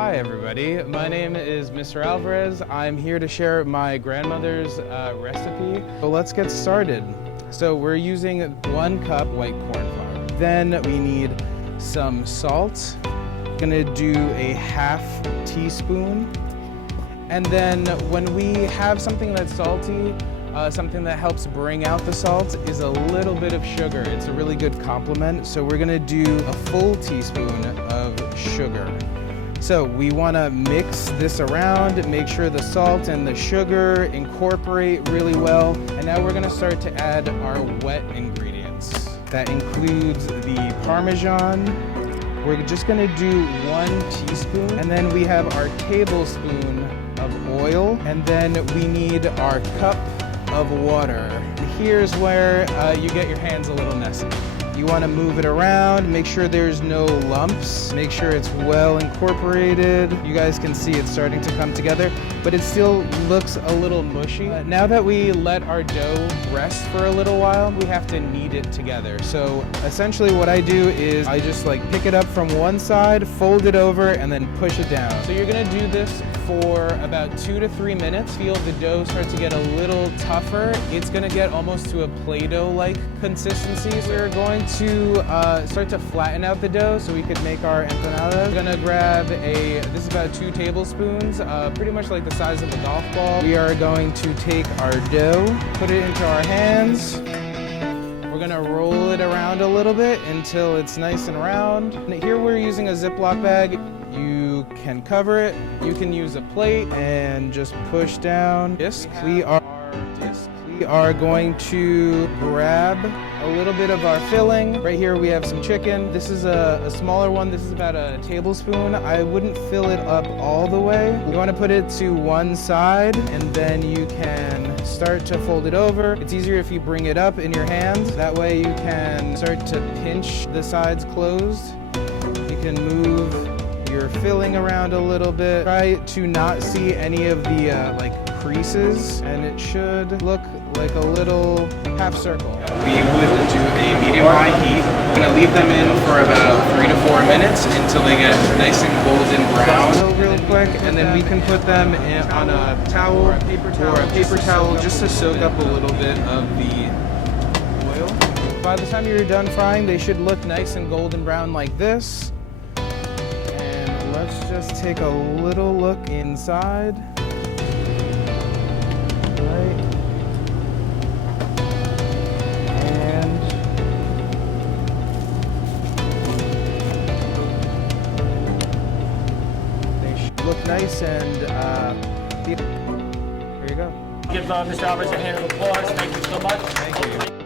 Hi everybody, my name is Mr. Alvarez. I'm here to share my grandmother's recipe. So let's get started. So we're using 1 cup white corn flour. Then we need some salt. Gonna do a ½ teaspoon. And then when we have something that's salty, something that helps bring out the salt is a little bit of sugar. It's a really good complement. So we're gonna do a full teaspoon of sugar. So we wanna mix this around, make sure the salt and the sugar incorporate really well. And now we're gonna start to add our wet ingredients. That includes the Parmesan. We're just gonna do 1 teaspoon. And then we have our tablespoon of oil. And then we need our cup of water. Here's where you get your hands a little messy. You want to move it around, make sure there's no lumps, make sure it's well incorporated. You guys can see it's starting to come together, but it still looks a little mushy. Now that we let our dough rest for a little while, we have to knead it together. So essentially what I do is I just pick it up from one side, fold it over, and then push it down. So you're gonna do this for about 2 to 3 minutes. Feel the dough start to get a little tougher. It's gonna get almost to a Play-Doh-like consistency. So we're going to start to flatten out the dough so we could make our empanada. We're gonna grab this is about 2 tablespoons, pretty much like the size of a golf ball. We are going to take our dough, put it into our hands. We're gonna roll it around a little bit until it's nice and round. And here we're using a Ziploc bag. You can cover it, you can use a plate and just push down. We are going to grab a little bit of our filling. Right here we have some chicken. This is a smaller one. This is about a tablespoon. I wouldn't fill it up all the way. You want to put it to one side and then you can start to fold it over. It's easier if you bring it up in your hands. That way you can start to pinch the sides closed. You can move your filling around a little bit. Try to not see any of the creases, and it should look like a little half circle. We would do a medium-high heat. We're gonna leave them in for about 3 to 4 minutes until they get nice and golden brown. Real quick, and then we can put them on a towel or a paper towel just to soak up a little bit of the oil. By the time you're done frying, they should look nice and golden brown like this. And let's just take a little look inside. Look nice and here you go. Give Mr. Alvarez a hand of applause. Thank you so much. Thank you.